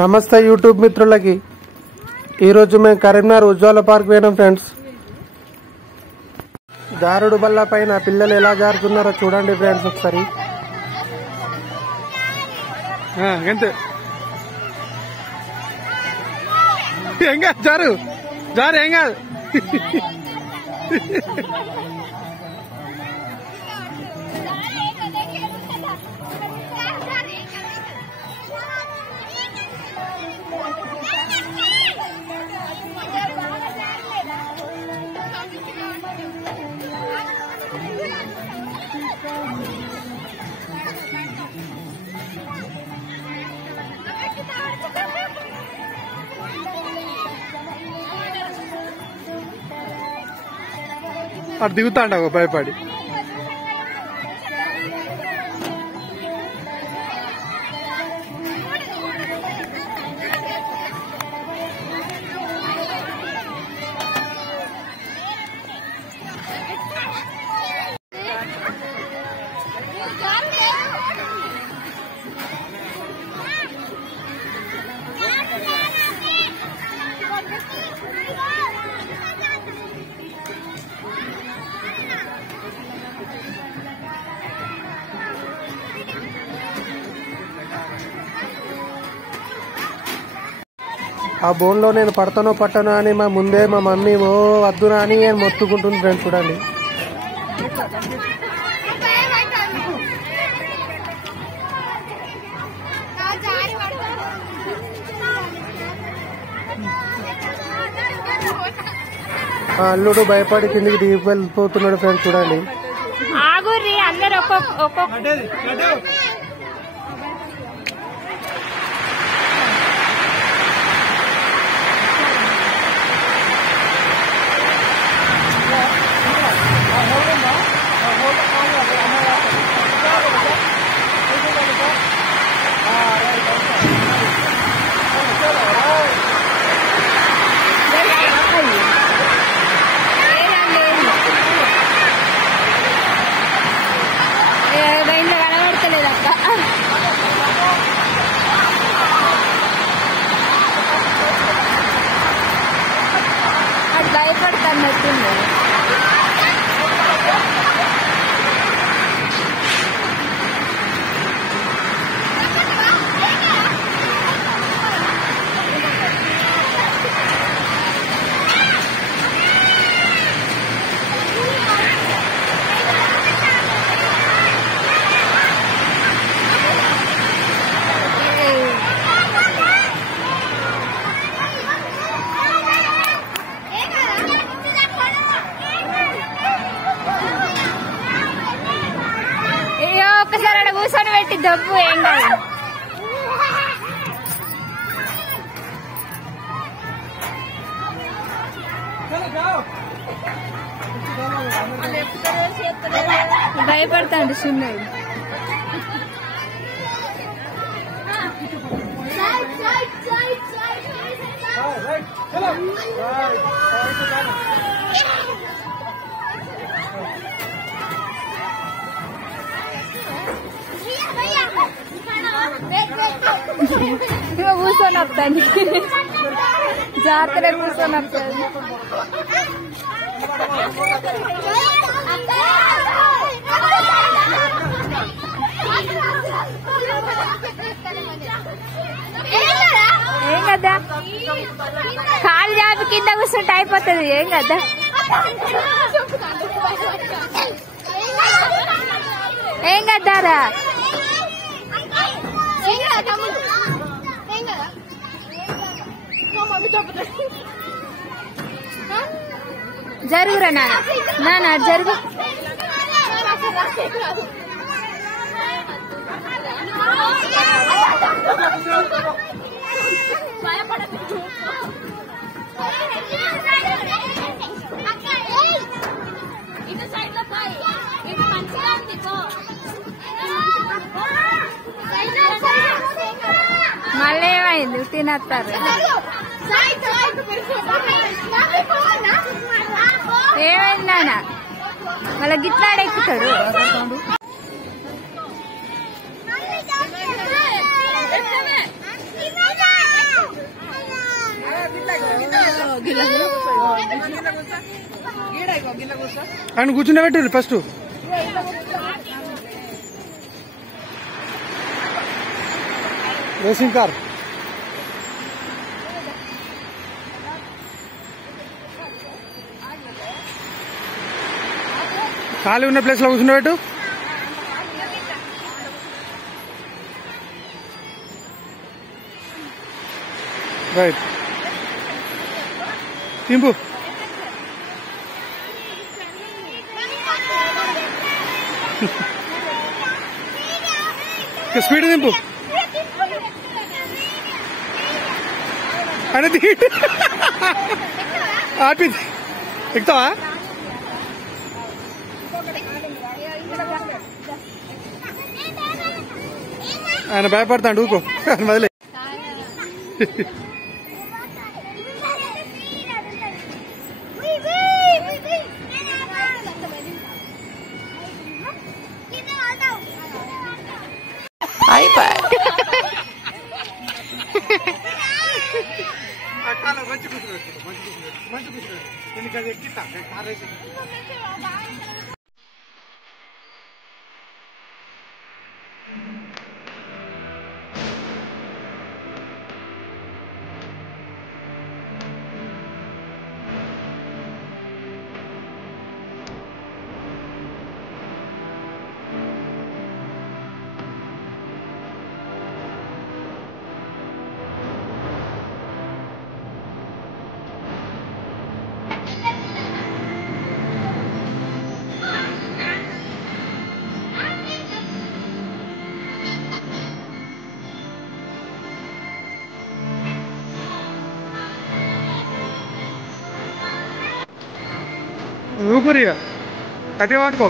నమస్తే యూట్యూబ్ మిత్రులకి ఈ రోజు మేము కరీంనగర్ ఉజ్వల పార్క్ పోయినాం ఫ్రెండ్స్. జారుడు బల్ల పైన పిల్లలు ఎలా జారుతున్నారో చూడండి ఫ్రెండ్స్ ఒకసారి. ఏం కాదు జారు జారు ఏం కాదు. అటు దిగుతాండవు భయపడి. ఆ బోన్లో నేను పడతానో పట్టనో అని మా ముందే మా మమ్మీ ఓ వద్దునా అని నేను మొత్తుకుంటుంది ఫ్రెండ్స్ చూడండి. అల్లుడు భయపడి కిందికి దిగి వెళ్ళిపోతున్నాడు ఫ్రెండ్స్ చూడండి. ఒకసారి అక్కడ కూర్చొని పెట్టి దబ్బు ఏం కాదు. భయపడతాడు చిన్నది. కూర్చొని వస్తాను జాతర కూర్చొని వస్తాను. ఏం కదా కాలు జాపి కింద కూర్చుంటే అయిపోతుంది. ఏం కదా ఏం కదారా జరుగురా నాన్న జరుగు. మళ్ళీ ఏమైంది తినేస్తారు. ఏమైంది నాన్న మళ్ళీ గిట్లాడ ఎక్కుతాడు. ఆయన కూర్చుండబెట్టు ఫస్ట్. రేసింగ్ కార్ ఖాళీ ఉన్న ప్లేస్ లో కూర్చుండబెట్టు. రైట్ తింపు. స్పీడ్ దింపు. అనేది ఆపి ఎక్కుతావా? ఆయన భయపడతాడు ఊకో ఆయన వదిలే. మంచి కూర్చోబెట్టు ఎక్కిస్తా. ఊపిరిగా కట్టి పట్టుకో.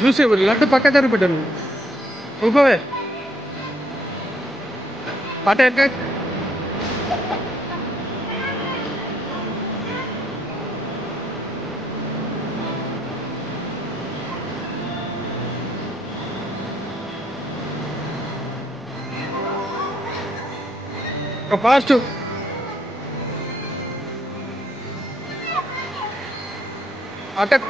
చూసే లడ్డు పక్క జరిగి పెట్టాను. ఊపవే పాట ఎక్క. ఫాస్ట్ అటక్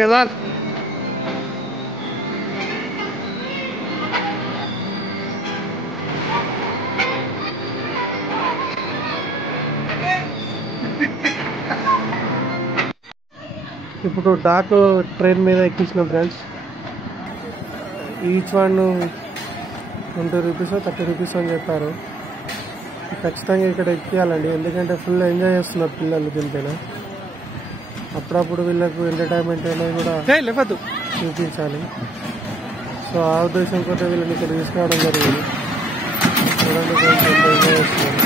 కదా. ఇప్పుడు డాక్ ట్రైన్ మీద ఎక్కించిన friends. Each one 20 rupees 30 rupees అని చెప్పారు. ఖచ్చితంగా ఇక్కడ ఎక్కియాలండి, ఎందుకంటే ఫుల్ ఎంజాయ్ చేస్తున్నారు పిల్లలు దీనిపైన. అప్పుడప్పుడు వీళ్ళకు ఎంటర్టైన్మెంట్ అనేది కూడా చూపించాలి. సో ఆ ఉద్దేశం కొద్దిగా వీళ్ళని ఇక్కడ తీసుకురావడం జరిగింది. చూడండి కొంచెం ఎంజాయ్ చేస్తున్నారు.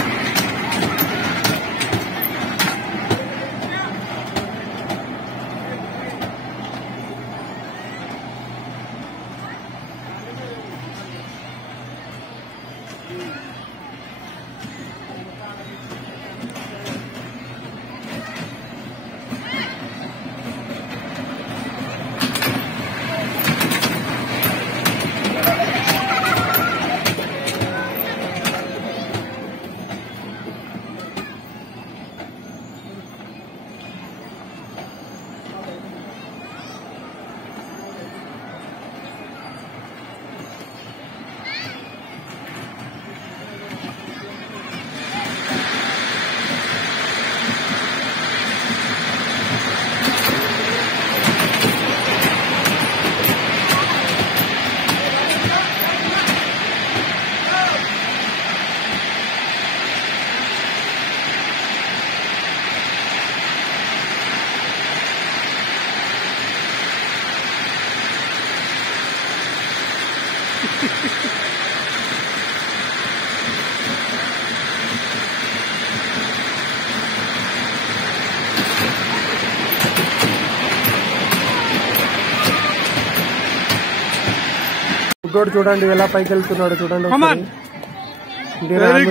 గుడ్డోడు చూడండి ఎలా పైకి వెళ్తున్నాడు చూడండి.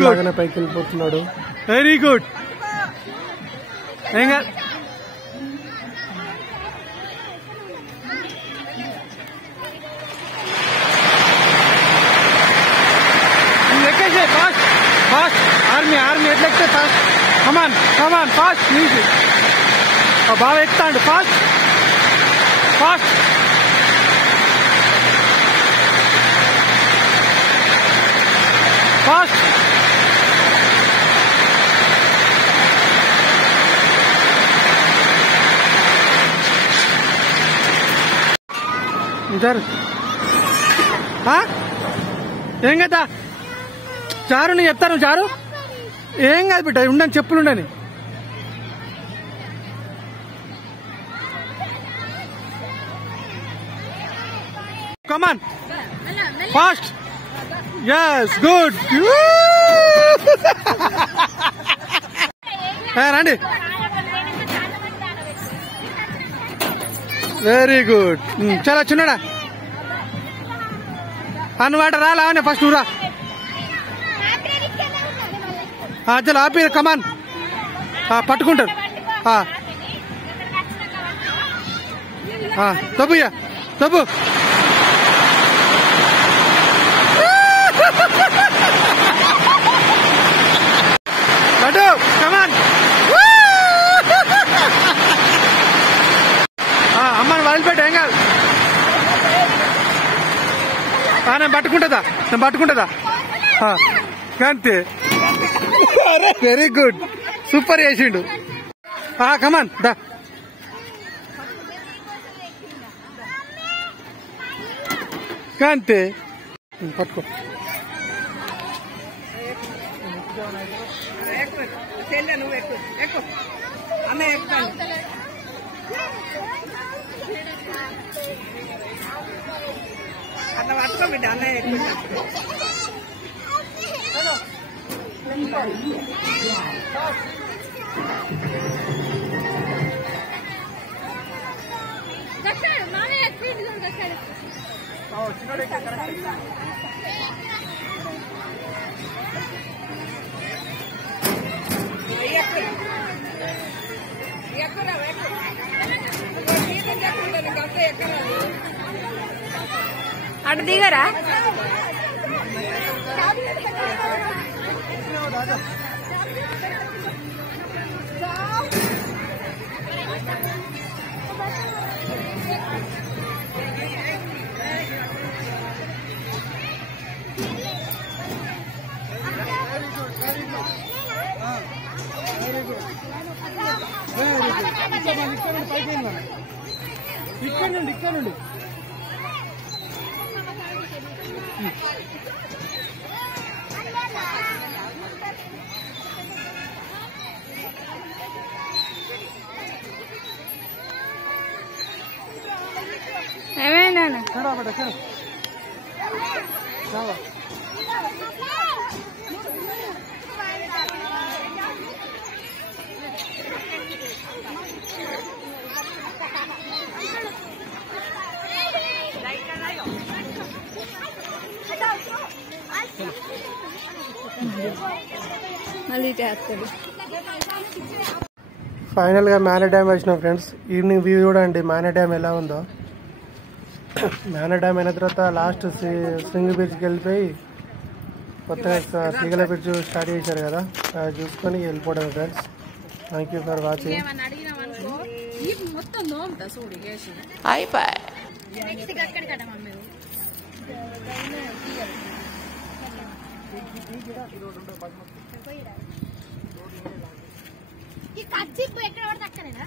లాగానే పైకి వెళ్ళిపోతున్నాడు. Very good. Come on come on fast music బాగా ఎక్కుతాండు ఫాస్ట్ ఫాస్ట్ ఫాస్ట్ జారు ఏం కదా జారు నీ చెప్తాను జారు ఏం కాదు బిడ్డ ఉండని చెప్పులు ఉండని కమాన్ ఫాస్ట్ yes good రండి వెరీ గుడ్ చాలా చిన్నడా నువ్వు ఆట రాలే ఫస్ట్ నువ్వు రా చలో ఆపి కమాన్ పట్టుకుంటారు తప్పుయ్యా తప్పు లడ్డు కమాన్ అమ్మని వదిలిపెట్టు ఏం కాదు నేను పట్టుకుంటుందా అంతే వెరీ గుడ్ సూపర్ చేసిండు కమాన్ దా అంతే పట్టుకో అట్లా పట్టుకో బిడ్డ అన్నయ్య అటు దిగరా ఇక్కడ నుండి ఏమైనా మళ్ళీ చేస్తాడు. ఫైనల్ గా మేనే డ్యామ్ వచ్చిన ఫ్రెండ్స్. ఈవినింగ్ వ్యూ చూడండి మేనే డ్యామ్ ఎలా ఉందో. మేనే డ్యామ్ అయిన తర్వాత లాస్ట్ సింగ్ బీచ్కి వెళ్ళిపోయి కొత్తగా సిగల బీచ్ స్టార్ట్ చేశారు కదా, అది చూసుకొని వెళ్ళిపోవడం friends. Thank you for watching. ఈ కచ్చి ఎక్కడ పడితే అక్కడేనా